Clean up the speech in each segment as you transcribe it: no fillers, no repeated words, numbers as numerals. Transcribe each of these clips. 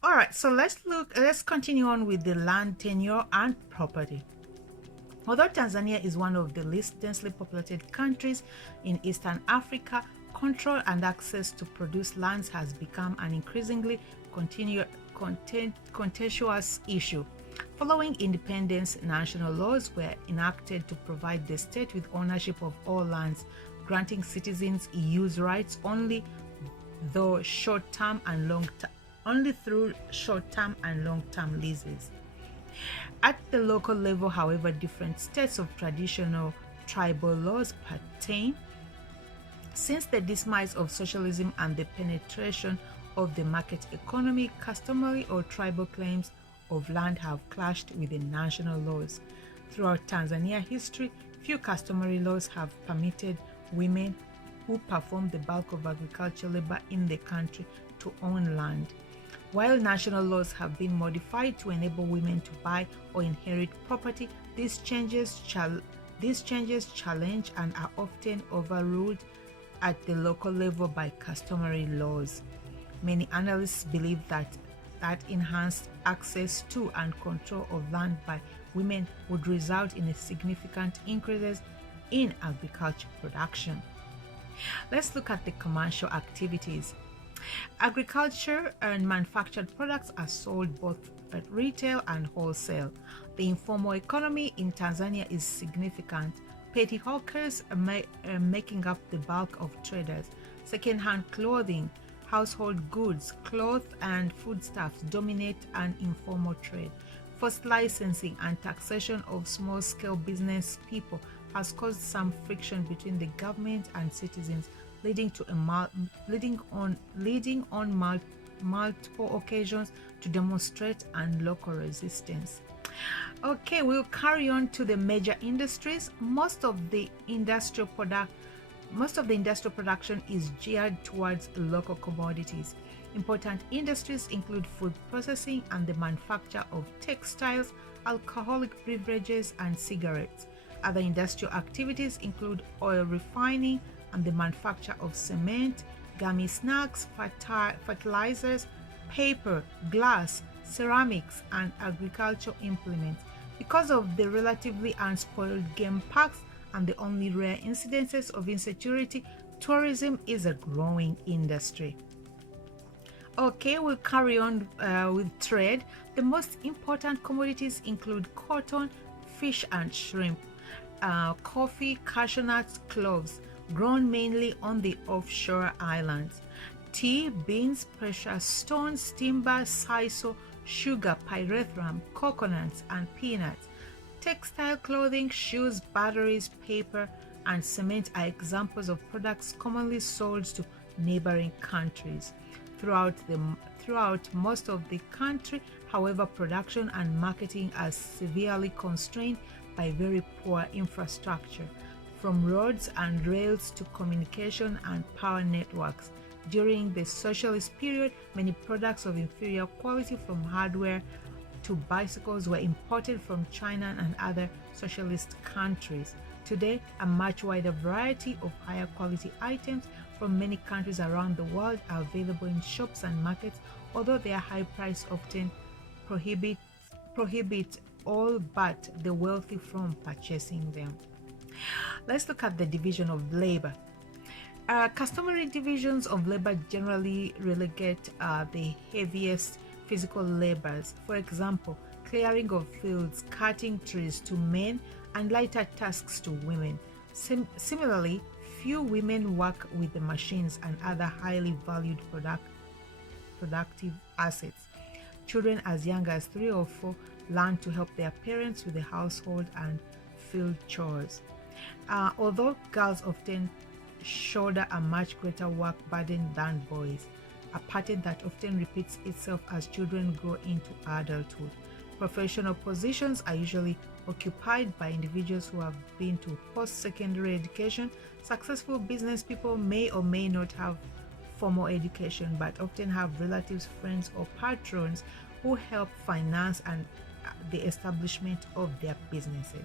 All right, so let's continue on with the land tenure and property. Although Tanzania is one of the least densely populated countries in Eastern Africa, control and access to produce lands has become an increasingly contentious issue. Following independence, national laws were enacted to provide the state with ownership of all lands, granting citizens use rights though short-term and long-term only through short-term and long-term leases. At the local level, however, different states of traditional tribal laws pertain. Since the demise of socialism and the penetration of the market economy, customary or tribal claims of land have clashed with the national laws. Throughout Tanzania history, few customary laws have permitted women who perform the bulk of agricultural labor in the country to own land. While national laws have been modified to enable women to buy or inherit property, these changes challenge and are often overruled at the local level by customary laws. Many analysts believe that enhanced access to and control of land by women would result in a significant increases in agriculture production. Let's look at the commercial activities. Agriculture and manufactured products are sold both at retail and wholesale. The informal economy in Tanzania is significant. Petty hawkers are making up the bulk of traders. Second-hand clothing, household goods, cloth and foodstuffs dominate an informal trade. Forced licensing and taxation of small-scale business people has caused some friction between the government and citizens, leading on multiple occasions to demonstrate and local resistance. Okay, we'll carry on to the major industries. Most of the industrial production is geared towards local commodities. Important industries include food processing and the manufacture of textiles, alcoholic beverages, and cigarettes. Other industrial activities include oil refining and the manufacture of cement, gummy snacks, fertilizers, paper, glass, ceramics, and agricultural implements. Because of the relatively unspoiled game parks and the only rare incidences of insecurity, tourism is a growing industry. Okay, we'll carry on with trade. The most important commodities include cotton, fish and shrimp, coffee, cashew nuts, cloves, grown mainly on the offshore islands, tea, beans, precious stones, timber, sisal, sugar, pyrethrum, coconuts, and peanuts. Textile clothing, shoes, batteries, paper, and cement are examples of products commonly sold to neighboring countries. Throughout most of the country, however, production and marketing are severely constrained by very poor infrastructure, from roads and rails to communication and power networks. During the socialist period, many products of inferior quality, from hardware to bicycles, were imported from China and other socialist countries. Today, a much wider variety of higher quality items from many countries around the world are available in shops and markets, although their high price often prohibit all but the wealthy from purchasing them. Let's look at the division of labor. Customary divisions of labor generally relegate the heaviest physical labors, for example, clearing of fields, cutting trees, to men, and lighter tasks to women. Similarly, few women work with the machines and other highly valued productive assets. Children as young as 3 or 4 learn to help their parents with the household and field chores. Although girls often shoulder a much greater work burden than boys, a pattern that often repeats itself as children grow into adulthood. Professional positions are usually occupied by individuals who have been to post-secondary education. Successful business people may or may not have formal education, but often have relatives, friends, or patrons who help finance and the establishment of their businesses.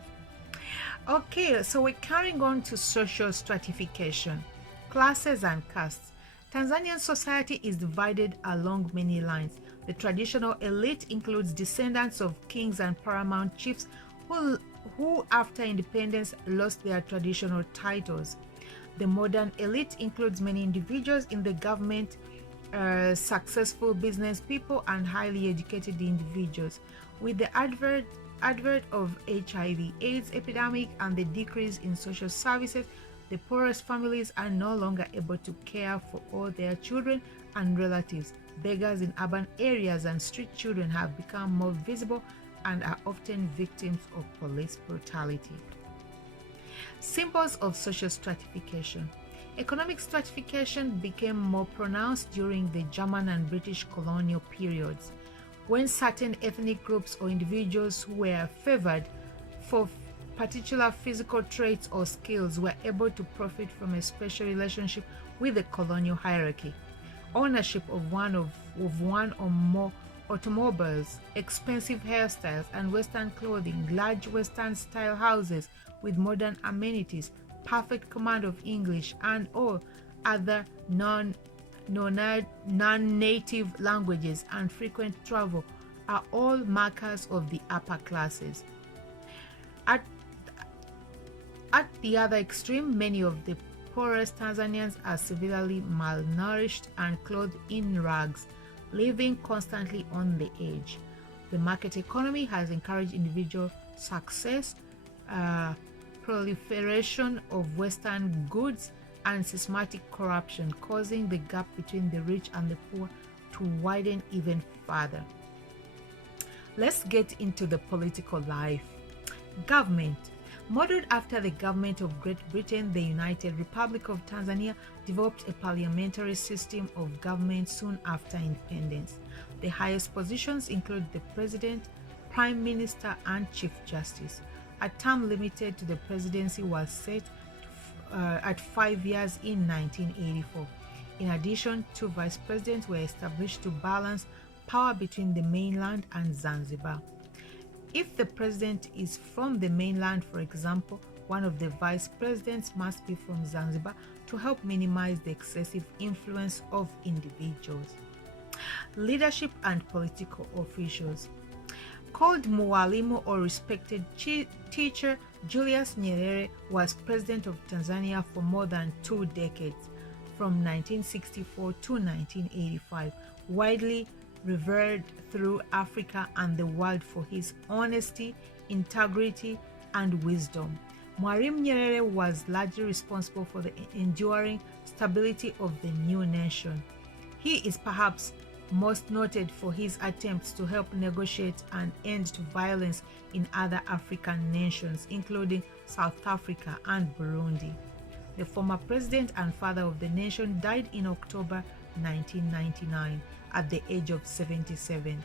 Okay, so we're carrying on to social stratification, classes and castes. Tanzanian society is divided along many lines. The traditional elite includes descendants of kings and paramount chiefs who after independence lost their traditional titles. The modern elite includes many individuals in the government, successful business people, and highly educated individuals. With the advert of HIV/AIDS epidemic and the decrease in social services, the poorest families are no longer able to care for all their children and relatives. Beggars in urban areas and street children have become more visible and are often victims of police brutality. Symbols of social stratification. Economic stratification became more pronounced during the German and British colonial periods, when certain ethnic groups or individuals who were favored for particular physical traits or skills were able to profit from a special relationship with the colonial hierarchy. Ownership of one or more automobiles, expensive hairstyles and Western clothing, large Western-style houses with modern amenities, perfect command of English and or other non-native languages, and frequent travel are all markers of the upper classes. At the other extreme, many of the poorest Tanzanians are severely malnourished and clothed in rags, living constantly on the edge. The market economy has encouraged individual success, proliferation of Western goods, and systematic corruption, causing the gap between the rich and the poor to widen even further. Let's get into the political life. Government. Modeled after the government of Great Britain, the United Republic of Tanzania developed a parliamentary system of government soon after independence. The highest positions include the President, Prime Minister, and Chief Justice. A term limited to the presidency was set at 5 years in 1984. In addition, 2 vice presidents were established to balance power between the mainland and Zanzibar. If the president is from the mainland, for example, one of the vice presidents must be from Zanzibar to help minimize the excessive influence of individuals. Leadership and political officials. Called Mwalimu or respected teacher, Julius Nyerere was president of Tanzania for more than 2 decades, from 1964 to 1985, widely revered through Africa and the world for his honesty, integrity, and wisdom. Mwalimu Nyerere was largely responsible for the enduring stability of the new nation. He is perhaps most noted for his attempts to help negotiate an end to violence in other African nations, including South Africa and Burundi. The former president and father of the nation died in October 1999 at the age of 77.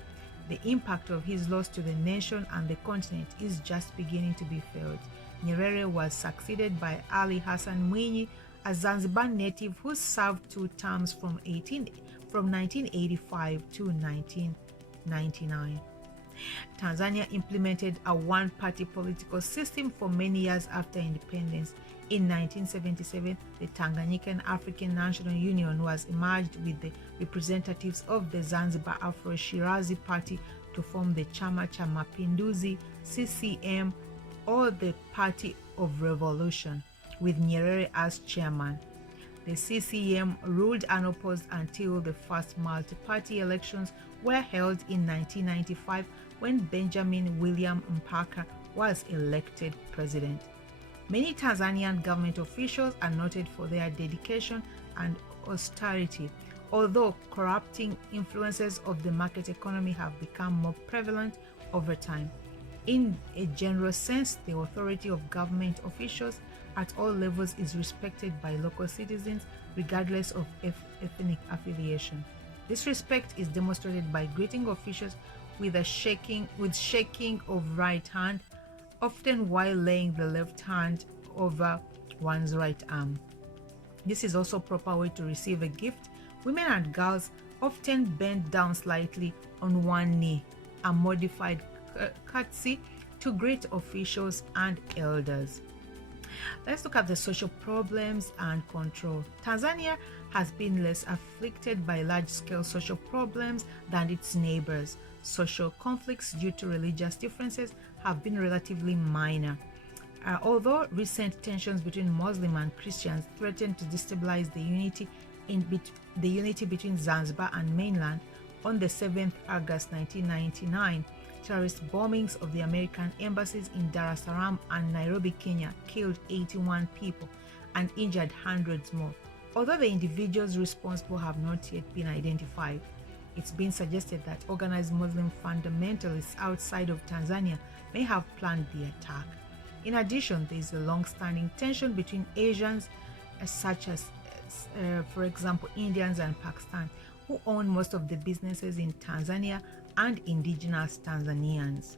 The impact of his loss to the nation and the continent is just beginning to be felt. Nyerere was succeeded by Ali Hassan Mwinyi, a Zanzibar native who served 2 terms from 1985 to 1999. Tanzania implemented a one-party political system for many years after independence. In 1977, the Tanganyikan African National Union was merged with the representatives of the Zanzibar Afro-Shirazi Party to form the Chama cha Mapinduzi (CCM), or the Party of Revolution, with Nyerere as chairman. The CCM ruled unopposed until the first multi-party elections were held in 1995, when Benjamin William Mkapa was elected president. Many Tanzanian government officials are noted for their dedication and austerity, although corrupting influences of the market economy have become more prevalent over time. In a general sense, the authority of government officials at all levels is respected by local citizens regardless of ethnic affiliation. This respect is demonstrated by greeting officials with shaking of right hand, often while laying the left hand over one's right arm. This is also a proper way to receive a gift. Women and girls often bend down slightly on one knee, a modified curtsy to greet officials and elders. Let's look at the social problems and control. Tanzania has been less afflicted by large-scale social problems than its neighbors. Social conflicts due to religious differences have been relatively minor. Although recent tensions between Muslim and Christians threaten to destabilize the unity between Zanzibar and mainland, on the 7th August 1999, terrorist bombings of the American embassies in Dar es Salaam and Nairobi, Kenya, killed 81 people and injured hundreds more. Although the individuals responsible have not yet been identified, it's been suggested that organized Muslim fundamentalists outside of Tanzania may have planned the attack. In addition, there is a long-standing tension between Asians, such as, for example, Indians and Pakistan, who own most of the businesses in Tanzania, and indigenous Tanzanians.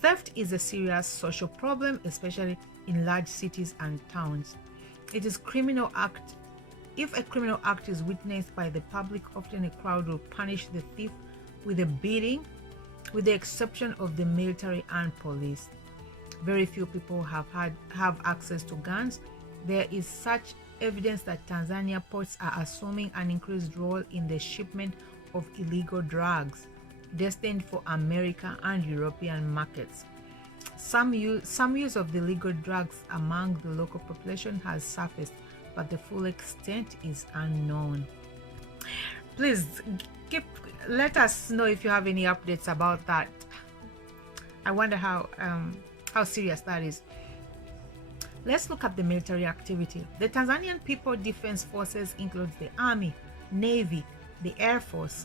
Theft is a serious social problem, especially in large cities and towns. If a criminal act is witnessed by the public, often a crowd will punish the thief with a beating, with the exception of the military and police. Very few people have access to guns. There is such evidence that Tanzania ports are assuming an increased role in the shipment of illegal drugs destined for American and European markets. Some use of the illegal drugs among the local population has surfaced, but the full extent is unknown. Please let us know if you have any updates about that. I wonder how serious that is. Let's look at the military activity. The Tanzanian People Defense Forces includes the Army, Navy, the Air Force.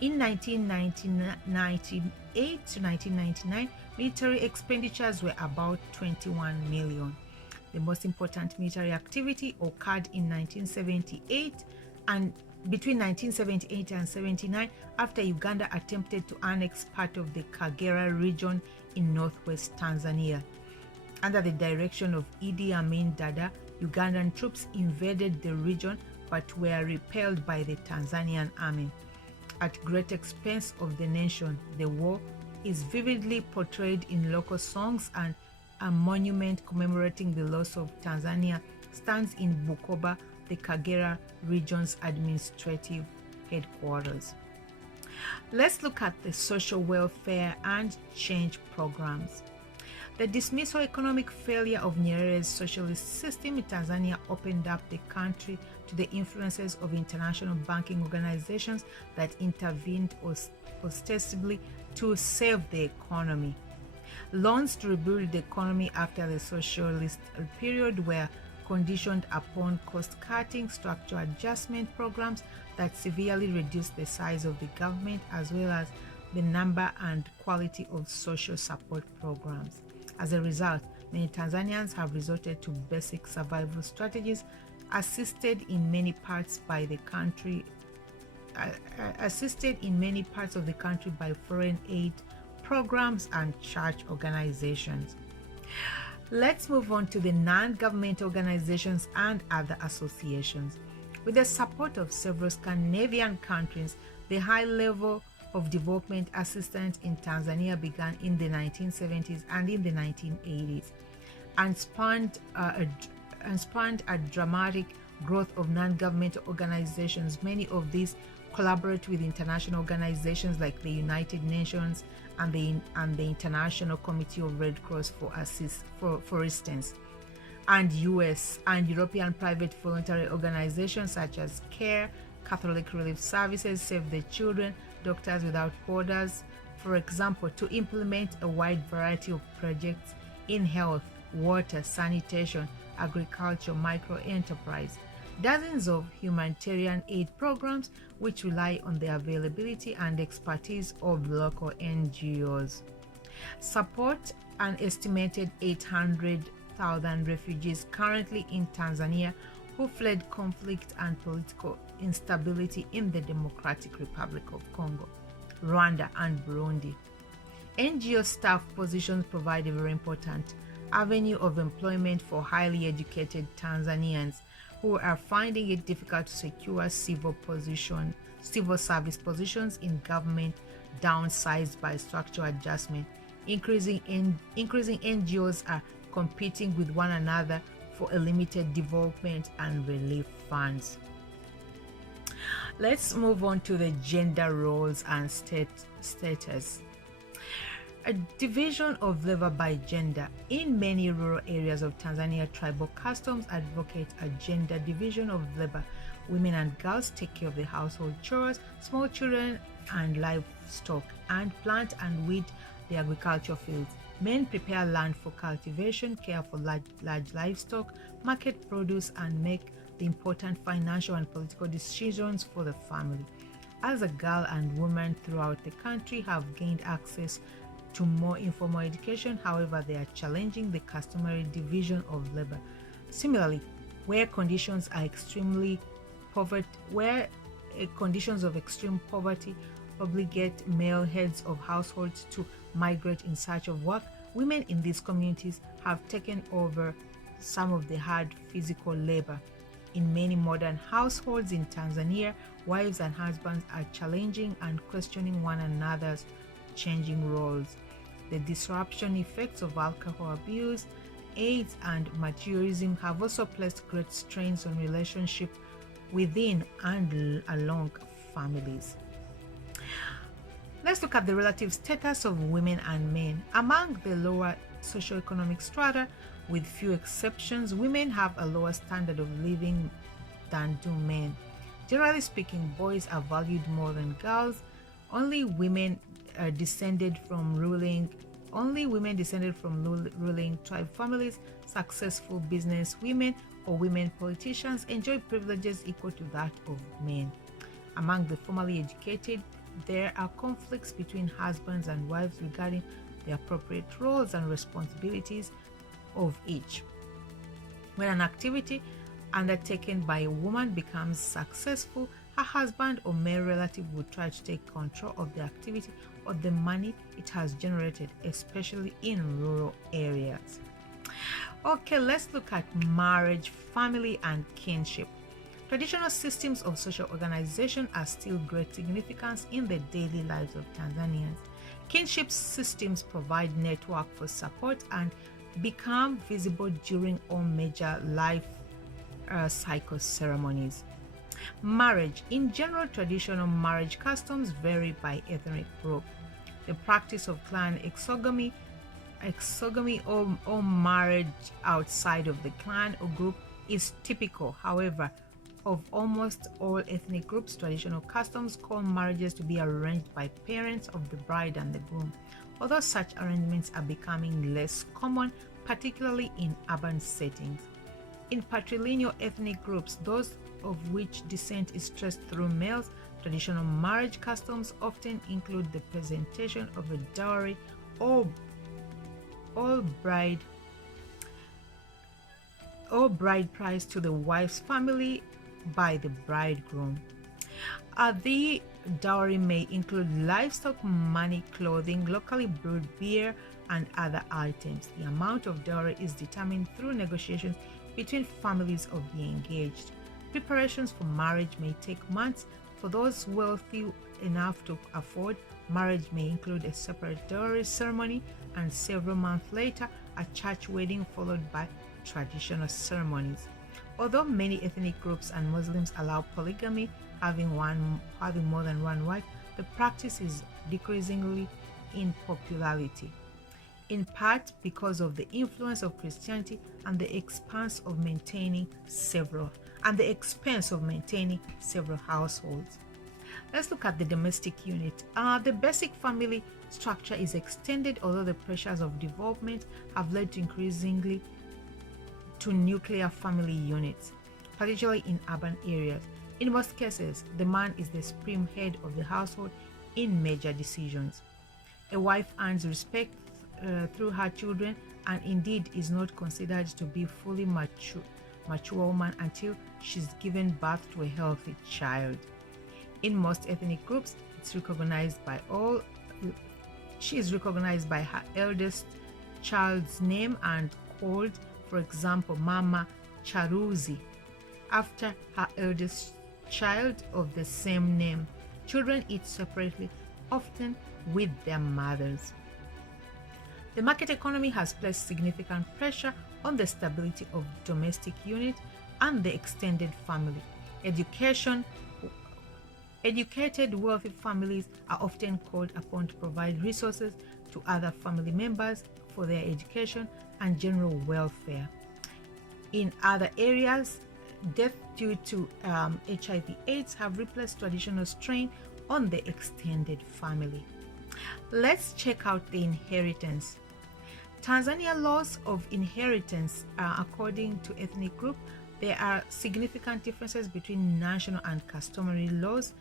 In 1998 to 1999, military expenditures were about 21 million. The most important military activity occurred in 1978 and between 1978 and 79 after Uganda attempted to annex part of the Kagera region in northwest Tanzania. Under the direction of Idi Amin Dada, Ugandan troops invaded the region but were repelled by the Tanzanian army. At great expense of the nation, the war is vividly portrayed in local songs, and a monument commemorating the loss of Tanzania stands in Bukoba, the Kagera region's administrative headquarters. Let's look at the social welfare and change programs. The dismissal economic failure of Nyerere's socialist system in Tanzania opened up the country to the influences of international banking organizations that intervened ostensibly to save the economy. Loans to rebuild the economy after the socialist period were conditioned upon cost-cutting structural adjustment programs that severely reduced the size of the government as well as the number and quality of social support programs. As a result, many Tanzanians have resorted to basic survival strategies assisted in many parts of the country by foreign aid programs and church organizations. Let's move on to the non-governmental organizations and other associations. With the support of several Scandinavian countries, the high level of development assistance in Tanzania began in the 1970s and in the 1980s, and spawned a dramatic growth of non-governmental organizations. Many of these collaborate with international organizations like the United Nations and the International Committee of Red Cross for instance, and US and European private voluntary organizations such as CARE, Catholic Relief Services, Save the Children, Doctors Without Borders, for example, to implement a wide variety of projects in health, water, sanitation, agriculture, micro-enterprise. Dozens of humanitarian aid programs which rely on the availability and expertise of local NGOs. Support an estimated 800,000 refugees currently in Tanzania who fled conflict and political instability in the Democratic Republic of Congo, Rwanda, and Burundi. NGO staff positions provide a very important avenue of employment for highly educated Tanzanians who are finding it difficult to secure civil service positions in government, downsized by structural adjustment. Increasing NGOs are competing with one another for a limited development and relief funds. Let's move on to the gender roles and status. A division of labor by gender. In many rural areas of Tanzania, tribal customs advocate a gender division of labor. Women and girls take care of the household chores, small children and livestock, and plant and weed the agricultural fields. Men prepare land for cultivation, care for large livestock, market produce, and make the important financial and political decisions for the family. As a girl and women throughout the country have gained access to more informal education, however, they are challenging the customary division of labor. Similarly, where conditions of extreme poverty obligate male heads of households to migrate in search of work, women in these communities have taken over some of the hard physical labor. In many modern households in Tanzania, wives and husbands are challenging and questioning one another's changing roles. The disruption effects of alcohol abuse, AIDS, and materialism have also placed great strains on relationships within and along families. Let's look at the relative status of women and men. Among the lower socioeconomic strata, with few exceptions, women have a lower standard of living than do men. Generally speaking, boys are valued more than girls. Only women descended from ruling tribe families, successful business women, or women politicians enjoy privileges equal to that of men. Among the formally educated, there are conflicts between husbands and wives regarding the appropriate roles and responsibilities of each. When an activity undertaken by a woman becomes successful, her husband or male relative will try to take control of the activity or the money it has generated, especially in rural areas. Okay, let's look at marriage, family, and kinship. Traditional systems of social organization are still great significance in the daily lives of Tanzanians. Kinship systems provide network for support and become visible during all major life cycle ceremonies. Marriage. In general, traditional marriage customs vary by ethnic group. The practice of clan exogamy or marriage outside of the clan or group is typical. However, of almost all ethnic groups, traditional customs call marriages to be arranged by parents of the bride and the groom. Although such arrangements are becoming less common, particularly in urban settings. In patrilineal ethnic groups, those of which descent is traced through males, traditional marriage customs often include the presentation of a dowry or bride price to the wife's family by the bridegroom. The dowry may include livestock, money, clothing, locally brewed beer, and other items. The amount of dowry is determined through negotiations between families of the engaged. Preparations for marriage may take months. For those wealthy enough to afford, marriage may include a separate dowry ceremony, and several months later, a church wedding followed by traditional ceremonies. Although many ethnic groups and Muslims allow polygamy, having more than one wife, the practice is decreasingly in popularity, in part because of the influence of Christianity and the expense of maintaining several households. Let's look at the domestic unit. The basic family structure is extended, although the pressures of development have led to increasingly to nuclear family units, particularly in urban areas. In most cases, the man is the supreme head of the household in major decisions. A wife earns respect through her children and indeed is not considered to be fully mature woman until she's given birth to a healthy child. In most ethnic groups, she is recognized by her eldest child's name and called, for example, Mama Charuzi, after her eldest child of the same name. Children eat separately, often with their mothers. The market economy has placed significant pressure on the stability of domestic unit and the extended family. Education, Educated, wealthy families are often called upon to provide resources to other family members for their education and general welfare. In other areas, death due to HIV/AIDS have replaced traditional strain on the extended family. Let's check out the inheritance. Tanzania laws of inheritance, according to ethnic group, there are significant differences between national and customary laws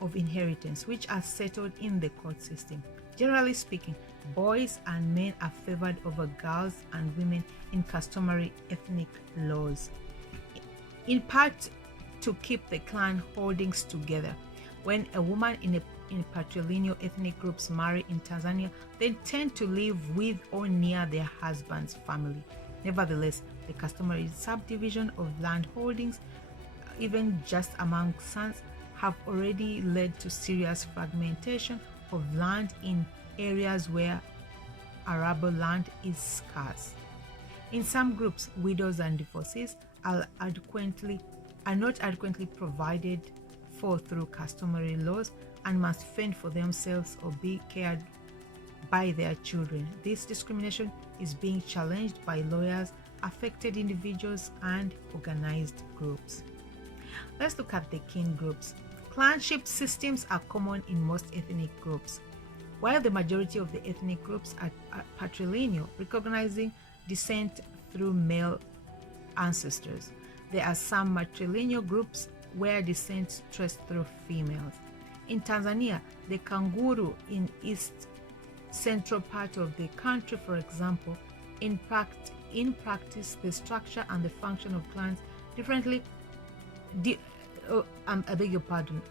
of inheritance, which are settled in the court system. Generally speaking, boys and men are favored over girls and women in customary ethnic laws, in part to keep the clan holdings together. When a woman in patrilineal ethnic groups marry in Tanzania, they tend to live with or near their husband's family. Nevertheless, the customary subdivision of land holdings, even just among sons, have already led to serious fragmentation of land in areas where arable land is scarce. In some groups, widows and divorcees are not adequately provided for through customary laws and must fend for themselves or be cared by their children. This discrimination is being challenged by lawyers, affected individuals, and organized groups. Let's look at the kin groups. Clanship systems are common in most ethnic groups. While the majority of the ethnic groups are patrilineal, recognizing descent through male ancestors, there are some matrilineal groups where descent is traced through females. In Tanzania, the Kanguru in east central part of the country, for example, in practice, the structure and the function of clans differently. I beg your pardon.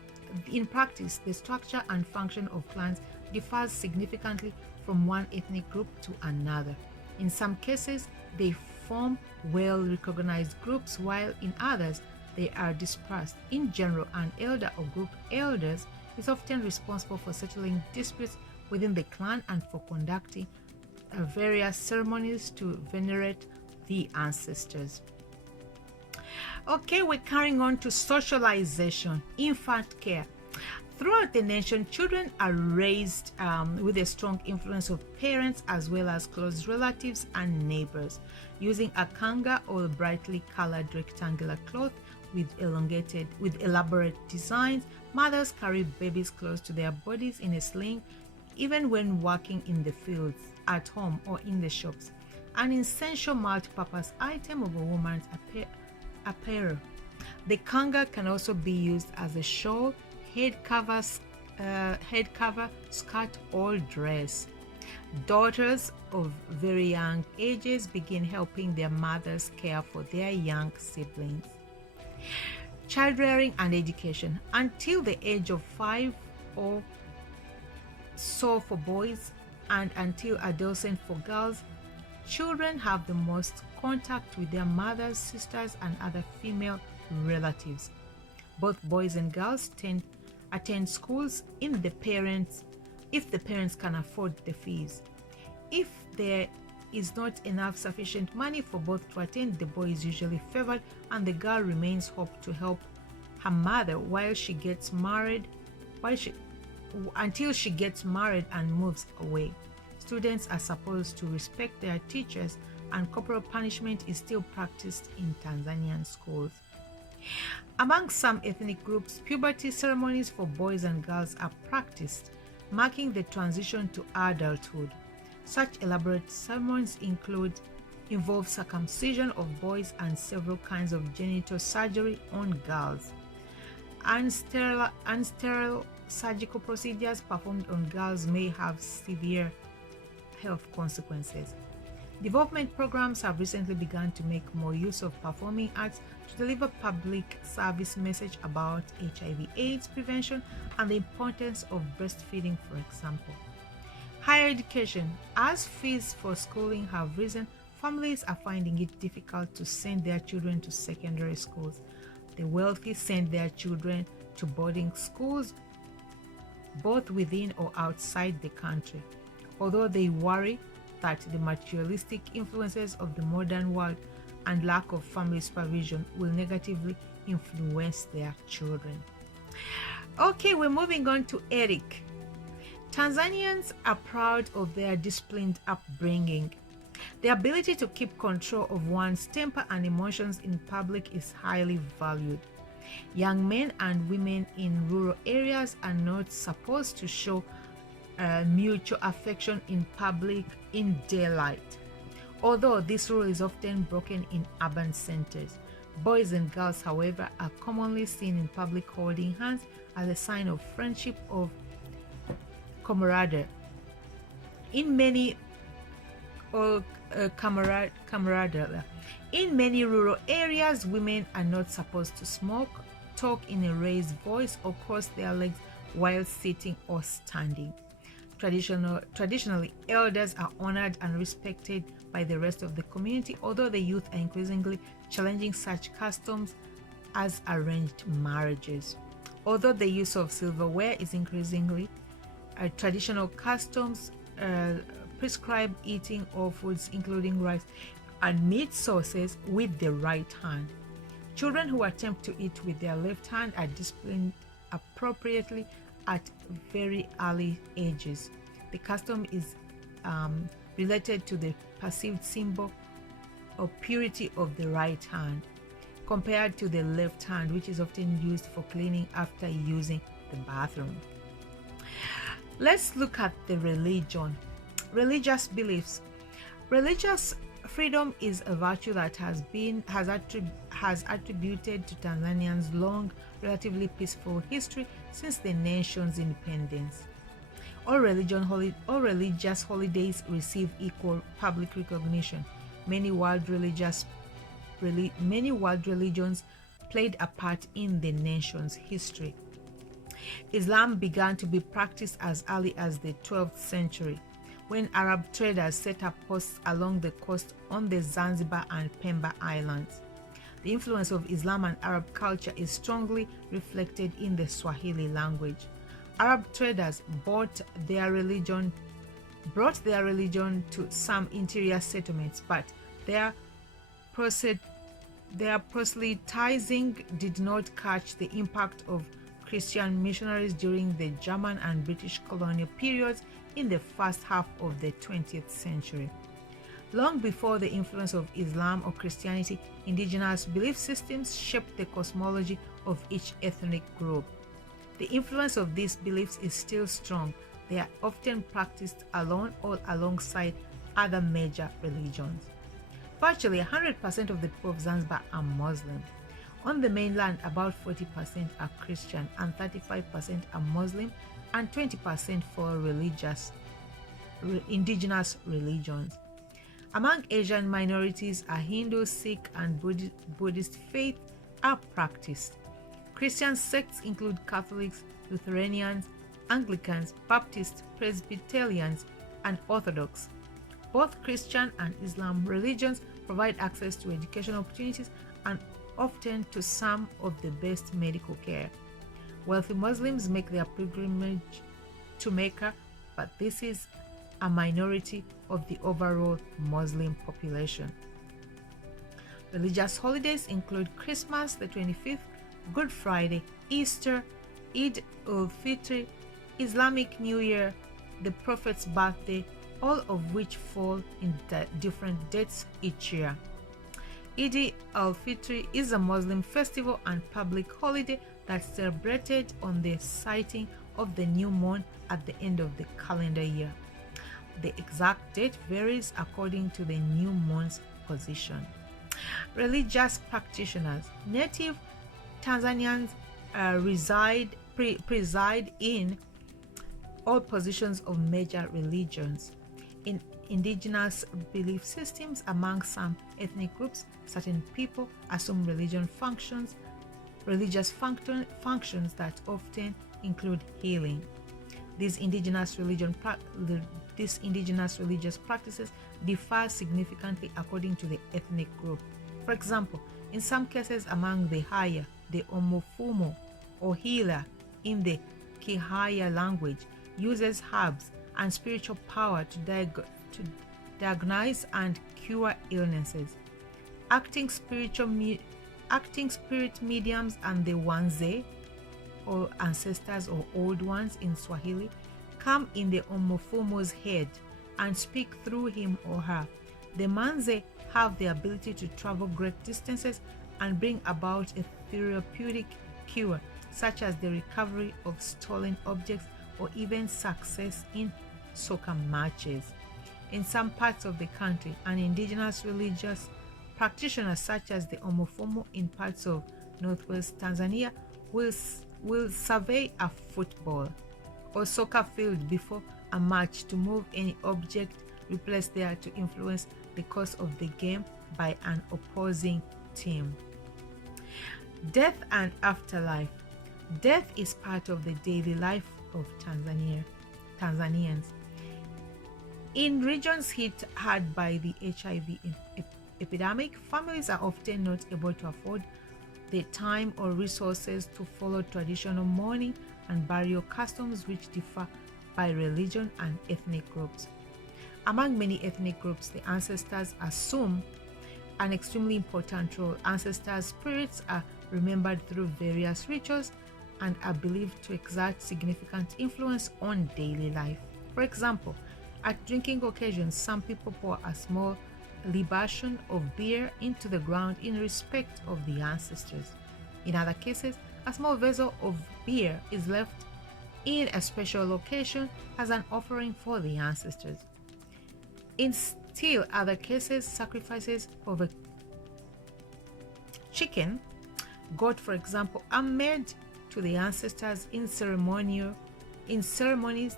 In practice, the structure and function of clans differs significantly from one ethnic group to another. In some cases, they form well-recognized groups, while in others, they are dispersed. In general, an elder or group elders is often responsible for settling disputes within the clan and for conducting various ceremonies to venerate the ancestors. Okay, we're carrying on to socialization, infant care. Throughout the nation, children are raised with a strong influence of parents as well as close relatives and neighbors. Using a kanga or brightly colored rectangular cloth with elaborate designs, mothers carry babies close to their bodies in a sling, even when working in the fields, at home, or in the shops. An essential multi-purpose item of a woman's apparel. The kanga can also be used as a shawl, head cover, skirt, or dress. Daughters of very young ages begin helping their mothers care for their young siblings. Child rearing and education. Until the age of 5 or so for boys and until adolescent for girls, children have the most contact with their mothers, sisters, and other female relatives. Both boys and girls attend schools if the parents can afford the fees. If there is not enough sufficient money for both to attend, the boy is usually favored and the girl remains home to help her mother until she gets married and moves away. Students are supposed to respect their teachers, and corporal punishment is still practiced in Tanzanian schools. Among some ethnic groups, puberty ceremonies for boys and girls are practiced, marking the transition to adulthood. Such elaborate ceremonies involve circumcision of boys and several kinds of genital surgery on girls. Unsterile surgical procedures performed on girls may have severe health consequences. Development programs have recently begun to make more use of performing arts to deliver public service message about HIV/AIDS prevention and the importance of breastfeeding, for example. Higher education. As fees for schooling have risen, families are finding it difficult to send their children to secondary schools. The wealthy send their children to boarding schools, both within or outside the country, although they worry that the materialistic influences of the modern world and lack of family supervision will negatively influence their children. Okay, we're moving on to Eric. Tanzanians are proud of their disciplined upbringing. The ability to keep control of one's temper and emotions in public is highly valued. Young men and women in rural areas are not supposed to show mutual affection in public in daylight. Although this rule is often broken in urban centers, boys and girls, however, are commonly seen in public holding hands as a sign of friendship or camaraderie. In many camaraderie. In many rural areas, women are not supposed to smoke, talk in a raised voice, or cross their legs while sitting or standing. Traditionally, elders are honored and respected by the rest of the community, although the youth are increasingly challenging such customs as arranged marriages. Although the use of silverware is increasingly, traditional customs prescribe eating of foods including rice and meat sources with the right hand. Children who attempt to eat with their left hand are disciplined appropriately at very early ages. The custom is related to the perceived symbol of purity of the right hand, compared to the left hand, which is often used for cleaning after using the bathroom. Let's look at the religion. Religious beliefs. Religious freedom is a virtue that has attributed to Tanzanians' long, relatively peaceful history since the nation's independence. All religious holidays receive equal public recognition. Many world religions played a part in the nation's history. Islam began to be practiced as early as the 12th century, when Arab traders set up posts along the coast on the Zanzibar and Pemba Islands. The influence of Islam and Arab culture is strongly reflected in the Swahili language. Arab traders brought their religion to some interior settlements, but their proselytizing did not catch the impact of Christian missionaries during the German and British colonial periods in the first half of the 20th century. Long before the influence of Islam or Christianity, indigenous belief systems shaped the cosmology of each ethnic group. The influence of these beliefs is still strong. They are often practiced alone or alongside other major religions. Virtually 100% of the people of Zanzibar are Muslim. On the mainland, about 40% are Christian and 35% are Muslim, and 20% follow indigenous religions. Among Asian minorities, a Hindu, Sikh, and Buddhist faith are practiced. Christian sects include Catholics, Lutheranians, Anglicans, Baptists, Presbyterians, and Orthodox. Both Christian and Islam religions provide access to educational opportunities and often to some of the best medical care. Wealthy Muslims make their pilgrimage to Mecca, but this is a minority of the overall Muslim population. Religious holidays include Christmas, the 25th, Good Friday, Easter, Eid ul-Fitr, Islamic New Year, the Prophet's birthday, all of which fall in different dates each year. Eid al-Fitr is a Muslim festival and public holiday that's celebrated on the sighting of the new moon at the end of the calendar year. The exact date varies according to the new moon's position. Religious practitioners. Native Tanzanians preside in all positions of major religions. In indigenous belief systems among some ethnic groups, certain people assume religious functions that often include healing. These indigenous religious practices differ significantly according to the ethnic group. For example, in some cases among the Haya, the Omofumo or healer in the Kihaya language uses herbs and spiritual power to diagnose and cure illnesses. Acting spirit mediums and the Wanze or ancestors or old ones in Swahili, come in the Omofumo's head and speak through him or her. The Manze have the ability to travel great distances and bring about a therapeutic cure, such as the recovery of stolen objects or even success in soccer matches. In some parts of the country, an indigenous religious practitioner such as the Omofumo in parts of northwest Tanzania will survey a football or soccer field before a match to move any object replaced there to influence the course of the game by an opposing team. Death and afterlife. Death is part of the daily life of Tanzanians. In regions hit hard by the HIV epidemic, families are often not able to afford the time or resources to follow traditional mourning and burial customs which differ by religion and ethnic groups. Among many ethnic groups, the ancestors assume an extremely important role. Ancestors' spirits are remembered through various rituals and are believed to exert significant influence on daily life. For example, at drinking occasions, some people pour a small libation of beer into the ground in respect of the ancestors. In other cases, a small vessel of beer is left in a special location as an offering for the ancestors. In still other cases, sacrifices of a chicken, goat for example, are made to the ancestors in ceremonies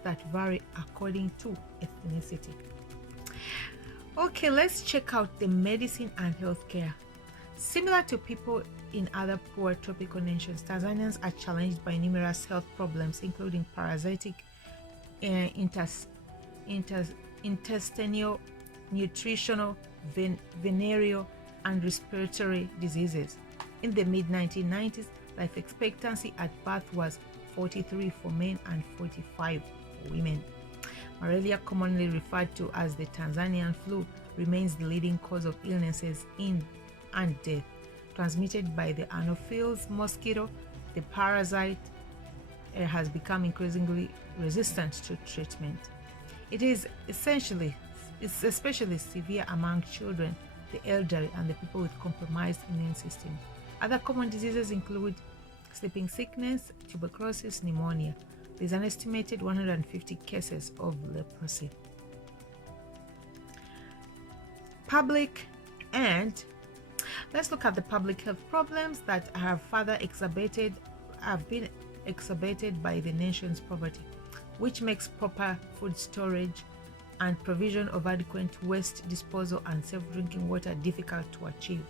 that vary according to ethnicity. Okay, let's check out the medicine and healthcare. Similar to people in other poor tropical nations, Tanzanians are challenged by numerous health problems, including parasitic, intestinal, nutritional, venereal, and respiratory diseases. In the mid-1990s, life expectancy at birth was 43 for men and 45 for women. Malaria, commonly referred to as the Tanzanian flu, remains the leading cause of illnesses and death. Transmitted by the Anopheles mosquito, the parasite has become increasingly resistant to treatment. It is especially severe among children, the elderly, and the people with compromised immune system. Other common diseases include sleeping sickness, tuberculosis, pneumonia. There's an estimated 150 cases of leprosy. Let's look at the public health problems that have been exacerbated by the nation's poverty, which makes proper food storage and provision of adequate waste disposal and safe drinking water difficult to achieve.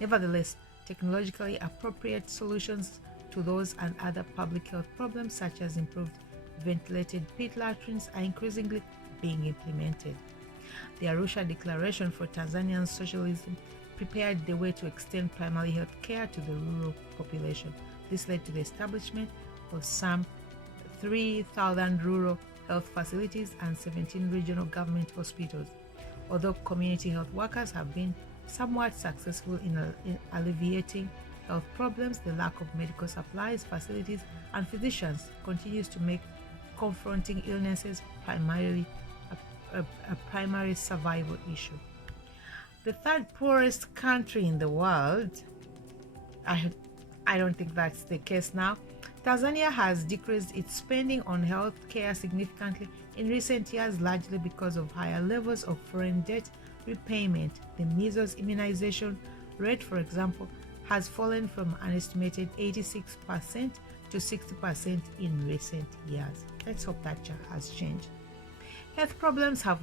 Nevertheless, technologically appropriate solutions to those and other public health problems, such as improved ventilated pit latrines, are increasingly being implemented. The Arusha Declaration for Tanzanian Socialism prepared the way to extend primary health care to the rural population. This led to the establishment of some 3,000 rural health facilities and 17 regional government hospitals. Although community health workers have been somewhat successful in alleviating health problems, the lack of medical supplies, facilities, and physicians continues to make confronting illnesses a primary survival issue. The third poorest country in the world, I don't think that's the case now. Tanzania has decreased its spending on health care significantly in recent years, largely because of higher levels of foreign debt repayment. The measles immunization rate, for example, has fallen from an estimated 86% to 60% in recent years. Let's hope that has changed. Health problems have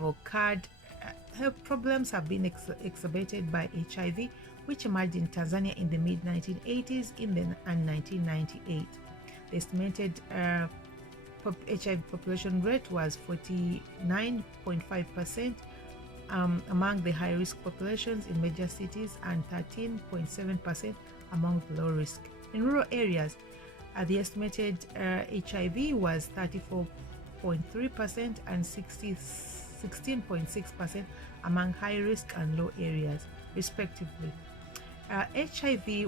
been exacerbated by HIV, which emerged in Tanzania in the mid-1980s and 1998. The estimated HIV population rate was 49.5% among the high-risk populations in major cities and 13.7% among the low-risk. In rural areas, the estimated HIV was 34.3% and 16.6% among high-risk and low areas, respectively. HIV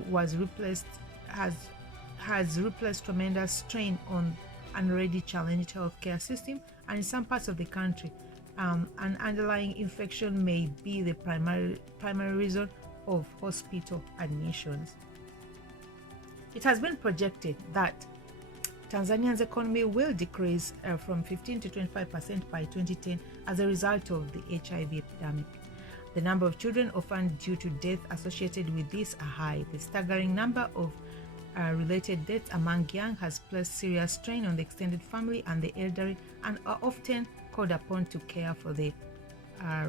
has replaced tremendous strain on an already challenged healthcare system, and in some parts of the country, an underlying infection may be the primary reason of hospital admissions. It has been projected that Tanzania's economy will decrease from 15 to 25% by 2010 as a result of the HIV epidemic. The number of children orphaned due to death associated with this are high. The staggering number of related deaths among young has placed serious strain on the extended family and the elderly, and are often called upon to care for the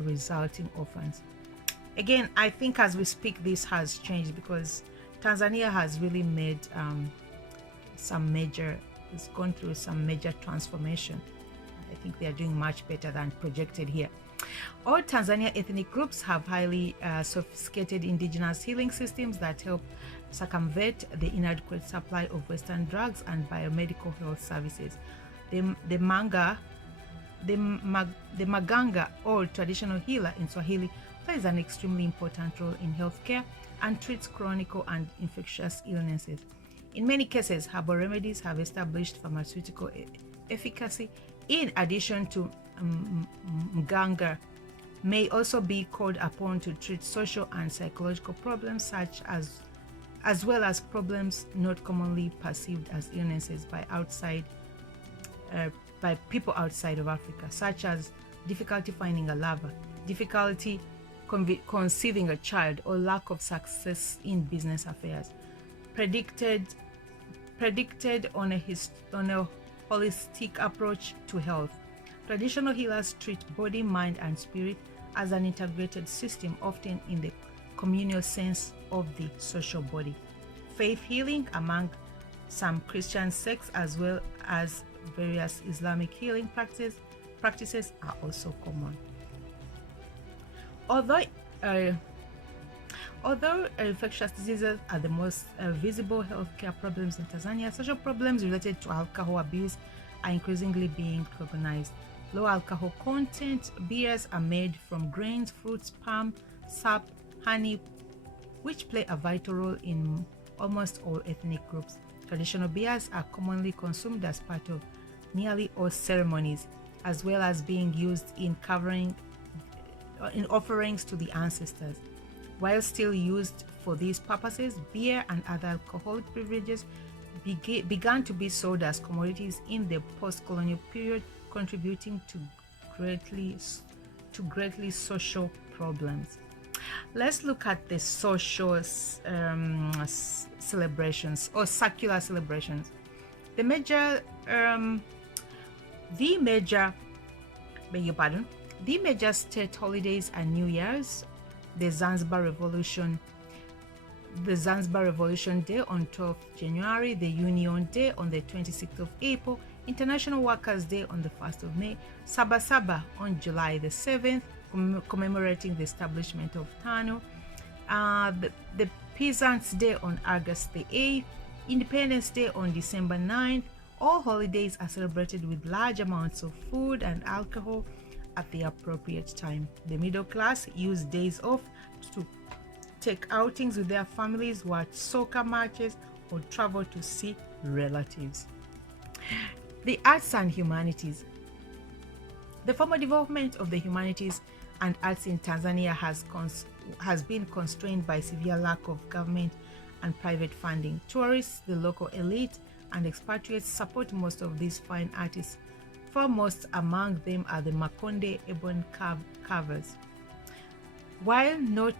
resulting orphans. Again, I think as we speak, this has changed because Tanzania has really made it's gone through some major transformation. I think they are doing much better than projected here. All Tanzania ethnic groups have highly sophisticated indigenous healing systems that help circumvent the inadequate supply of Western drugs and biomedical health services. The Maganga, or traditional healer in Swahili, plays an extremely important role in healthcare and treats chronic and infectious illnesses. In many cases, herbal remedies have established pharmaceutical efficacy. In addition to Mganga, may also be called upon to treat social and psychological problems as well as problems not commonly perceived as illnesses by people outside of Africa, such as difficulty finding a lover, difficulty conceiving a child, or lack of success in business affairs. Predicted on a holistic approach to health. Traditional healers treat body, mind, and spirit as an integrated system, often in the communal sense of the social body. Faith healing among some Christian sects, as well as various Islamic healing practices are also common. Although infectious diseases are the most visible healthcare problems in Tanzania, social problems related to alcohol abuse are increasingly being recognized. Low alcohol content beers are made from grains, fruits, palm, sap, honey, which play a vital role in almost all ethnic groups. Traditional beers are commonly consumed as part of nearly all ceremonies, as well as being used in offerings to the ancestors. While still used for these purposes, beer and other alcoholic beverages began to be sold as commodities in the post-colonial period, contributing to greatly social problems. Let's look at the social celebrations or secular celebrations. The major state holidays are New Year's, the Zanzibar Revolution Day on 12th January, the Union Day on the 26th of April, International Workers' Day on the 1st of May, Sabasaba on July the 7th, commemorating the establishment of Tano, the Peasants' Day on August the 8th, Independence Day on December 9th. All holidays are celebrated with large amounts of food and alcohol at the appropriate time. The middle class use days off to take outings with their families, watch soccer matches, or travel to see relatives. The arts and humanities. The formal development of the humanities and arts in Tanzania has been constrained by severe lack of government and private funding. Tourists, the local elite, and expatriates support most of these fine artists. Foremost among them are the Makonde ebon carvers. While not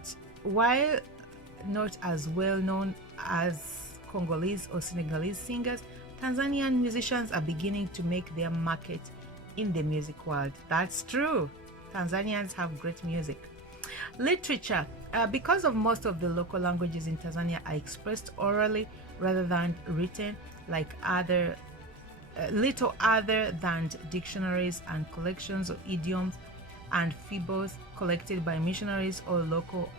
as well known as Congolese or Senegalese singers, Tanzanian musicians are beginning to make their market in the music world. That's true. Tanzanians have great music. Literature. Because of most of the local languages in Tanzania are expressed orally rather than written, like little other than dictionaries and collections of idioms and fables collected by missionaries or local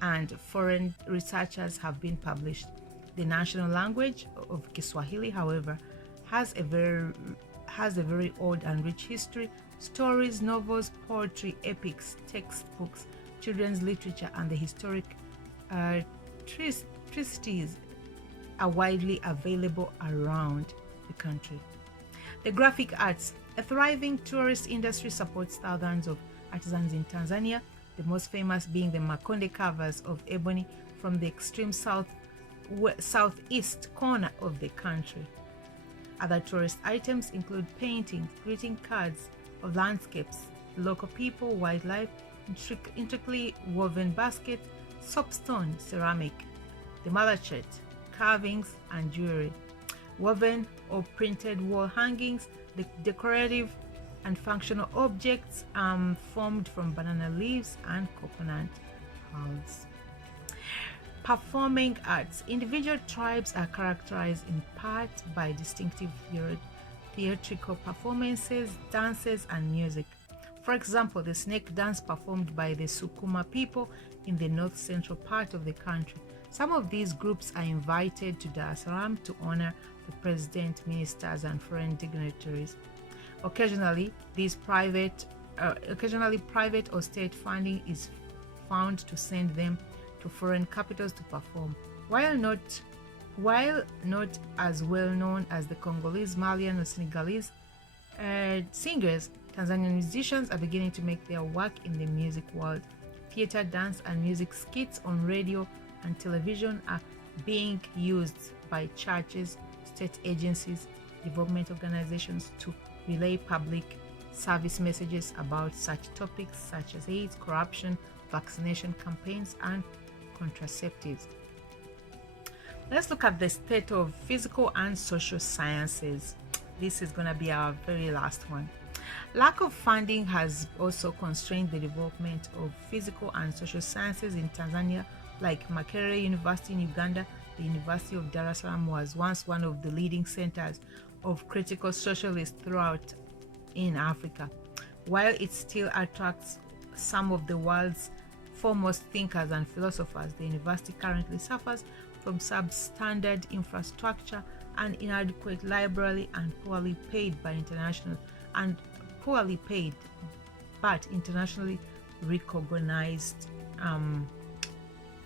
and foreign researchers have been published. The national language of Kiswahili, however, has a very old and rich history. Stories, novels, poetry, epics, textbooks, children's literature, and the historic treatises are widely available around the country. The graphic arts. A thriving tourist industry supports thousands of artisans in Tanzania, the most famous being the Makonde covers of ebony from the extreme southeast corner of the country. Other tourist items include paintings, greeting cards of landscapes, local people, wildlife, intricately woven baskets, soapstone ceramic, the malachet, carvings, and jewelry, woven or printed wall hangings, the decorative and functional objects formed from banana leaves and coconut hulls. Performing arts. Individual tribes are characterized in part by distinctive theatrical performances, dances, and music. For example, the snake dance performed by the Sukuma people in the north-central part of the country. Some of these groups are invited to Dar es Salaam to honor the president, ministers, and foreign dignitaries. Occasionally, private or state funding is found to send them to foreign capitals to perform. While not as well known as the Congolese, Malian, or Senegalese singers, Tanzanian musicians are beginning to make their work in the music world. Theater, dance, and music skits on radio and television are being used by churches, state agencies, development organizations to relay public service messages about such topics such as AIDS, corruption, vaccination campaigns, and contraceptives. Let's look at the state of physical and social sciences. This is going to be our very last one. Lack of funding has also constrained the development of physical and social sciences in Tanzania, like Makerere University in Uganda. The University of Dar es Salaam was once one of the leading centers of critical socialists throughout in Africa. While it still attracts some of the world's foremost thinkers and philosophers, the university currently suffers from substandard infrastructure, an inadequate library, and poorly paid but internationally recognized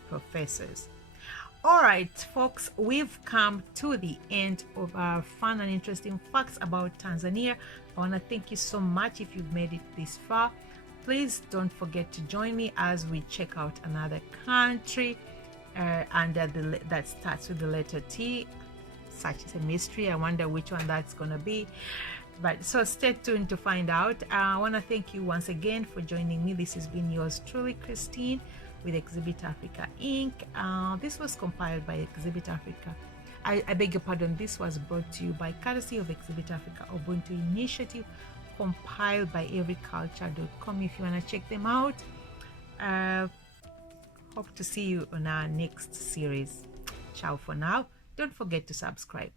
professors. All right, folks, we've come to the end of our fun and interesting facts about Tanzania. I want to thank you so much if you've made it this far. Please don't forget to join me as we check out another country that starts with the letter T. Such is a mystery. I wonder which one that's going to be. But so stay tuned to find out. I want to thank you once again for joining me. This has been yours truly, Christine, with Exhibit Africa Inc. This was compiled by Exhibit Africa. I beg your pardon. This was brought to you by courtesy of Exhibit Africa Ubuntu Initiative, compiled by everyculture.com. If you want to check them out, hope to see you on our next series. Ciao for now. Don't forget to subscribe.